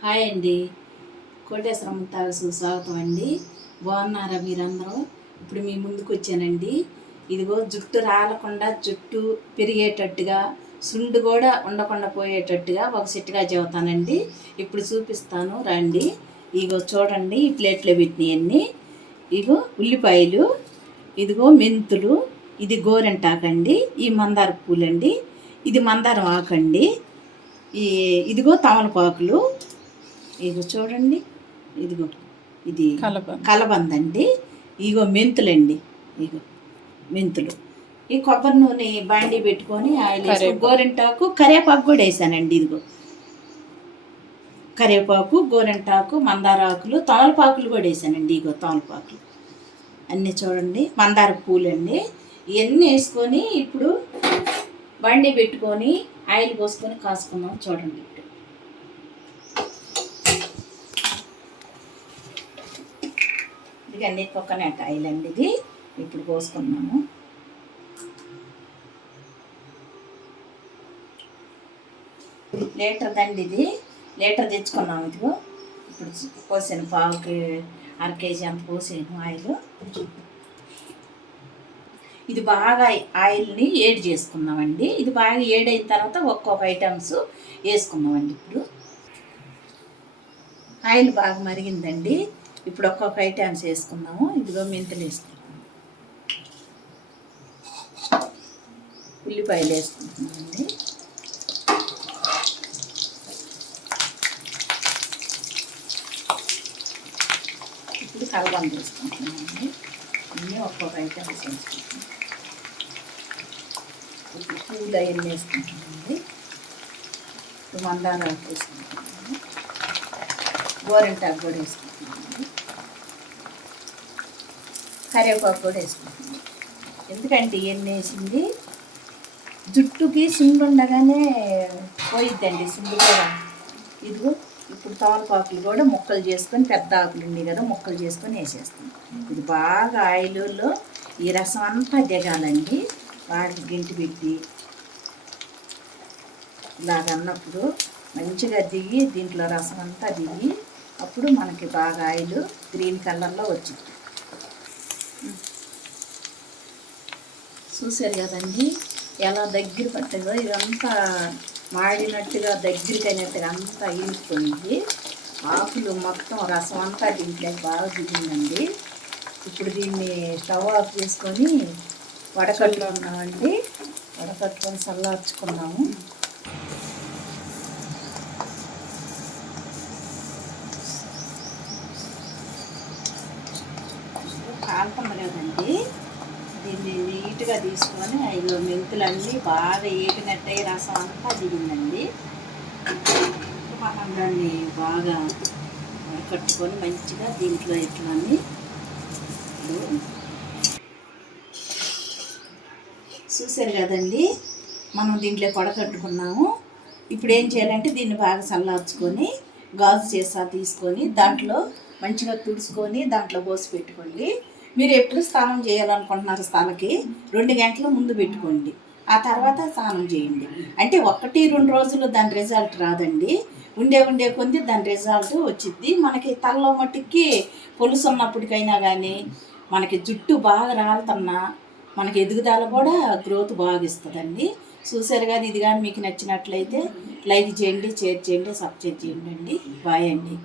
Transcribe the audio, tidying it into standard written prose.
Hi అండి, కోటేశ్వరం తాగసు స్వాగతం అండి. బాగున్నారా మీరందరూ? ఇప్పుడు మీ ముందుకు వచ్చానండి. ఇదిగో జుట్టు రాలకుండా, జుట్టు పెరిగేటట్టుగా, సుండు కూడా ఉండకుండా పోయేటట్టుగా ఒక సెట్గా చెబుతానండి. ఇప్పుడు చూపిస్తాను రండి. ఇగో చూడండి, ఈ ప్లేట్లో పెట్టినవన్నీ. ఇగో ఉల్లిపాయలు, ఇదిగో మెంతులు, ఇది గోరెంటాకండి, ఈ మందార పూలండి, ఇది మందారం ఆకండి, ఇదిగో తమలపాకులు, ఇదిగో చూడండి, ఇదిగో ఇది కలబందండి, ఇగో మెంతులండి, ఇగో మెంతులు, ఈ కొబ్బరి నూనె బండి పెట్టుకొని ఆయిల్ గోరెంటాకు కరివేపాకు కూడా వేసానండి. ఇదిగో కరివేపాకు, గోరెంటాకు, మందార ఆకులు, తమలపాకులు కూడా వేసానండి. ఇగో తమలపాకులు అన్నీ చూడండి, మందార పూలండి. ఇవన్నీ వేసుకొని ఇప్పుడు బండి పెట్టుకొని ఆయిల్ పోసుకొని కాసుకున్నాం. చూడండి, ఇప్పుడు ఇదిగండి కోకోనట్ ఆయిల్ అండి, ఇది ఇప్పుడు పోసుకున్నాము. లీటర్ దండి, ఇది లీటర్ తెచ్చుకున్నాము. ఇదిగో ఇప్పుడు పోసాను, పావుకి అర కేజీ అంత పోసాను ఆయిల్. ఇది బాగా ఆయిల్ని ఏడ్ చేసుకున్నామండి. ఇది బాగా ఏడైన తర్వాత ఒక్కొక్క ఐటమ్స్ వేసుకున్నామండి. ఇప్పుడు ఆయిల్ బాగా మరిగిందండి. ఇప్పుడు ఒక్కొక్క ఐటమ్స్ వేసుకున్నాము. ఇదిగో మెంతులు వేసుకున్నాము, ఉల్లిపాయలు వేసుకుంటున్నామండి, ఇప్పుడు కలబంద వేసుకుంటున్నామండి. అన్నీ ఒక్కొక్క ఐటమ్స్ వేసుకుంటున్నాం. ఇప్పుడు పూలు అవన్నీ వేసుకుంటున్నామండి. ఇప్పుడు మందార ఆకు వేసుకుంటున్నాము, గోరెంటాకు కూడా వేసుకుంటున్నామండి, కరివేపాకు కూడా వేసుకుంటున్నాం. ఎందుకంటే ఇవన్నీ వేసింది జుట్టుకి సుండు ఉండగానే పోయిద్దండి, సుండు కూడా. ఇదిగో ఇప్పుడు తమలపాకులు కూడా ముక్కలు చేసుకొని, పెద్ద ఆకులు ఉన్నాయి కదా, ముక్కలు చేసుకొని వేసేస్తాం. ఇది బాగా ఆయిల్లో ఈ రసం అంతా దిగాలండి. బాగా గింటి పెట్టి ఇలాగన్నప్పుడు మంచిగా దిగి, దీంట్లో రసం అంతా దిగి అప్పుడు మనకి బాగా ఆయిల్ గ్రీన్ కలర్లో వచ్చింది. చూసారు కదండి ఎలా దగ్గర పట్టిందో. ఇదంతా మాడినట్టుగా దగ్గరికి అయినట్టుగా అంతా ఇంకిపోయింది. ఆకులు మొత్తం రసం అంతా దీంట్లో బాగా దిగిందండి. ఇప్పుడు దీన్ని స్టవ్ ఆఫ్ చేసుకొని వడకట్టుకున్నామండి. వడకట్టుకొని చల్లార్చుకున్నాము. కాలుతుంది కదండి, దీన్ని నీట్గా తీసుకొని ఐదు మెంతులన్నీ బాగా ఏపినట్టే రసం అంతా దిగిందండి. మనం దాన్ని బాగా కట్టుకొని మంచిగా దీంట్లో ఇట్లని చూసారు కదండి, మనం దీంట్లో కొడకట్టుకున్నాము. ఇప్పుడు ఏం చేయాలంటే దీన్ని బాగా చల్లార్చుకొని గాజు సీసా తీసుకొని దాంట్లో మంచిగా తుడుచుకొని దాంట్లో పోసి పెట్టుకోండి. మీరు ఎప్పుడు స్నానం చేయాలనుకుంటున్నారు తలకి 2 గంటల ముందు పెట్టుకోండి, ఆ తర్వాత స్నానం చేయండి. అంటే 1-2 రోజులు దాని రిజల్ట్ రాదండి, ఉండే కొద్ది దాని రిజల్ట్ వచ్చిద్ది. మనకి తలలో మట్టుకి పొలుసు ఉన్నప్పటికైనా కానీ, మనకి జుట్టు బాగా రాలుతున్నా మనకి ఎదుగుదల కూడా గ్రోత్ బాగా ఇస్తుందండి. చూసారు కదా, ఇది కానీ మీకు నచ్చినట్లయితే లైక్ చేయండి, షేర్ చేయండి, సబ్స్క్రైబ్ చేయండి. బాయ్ అండి.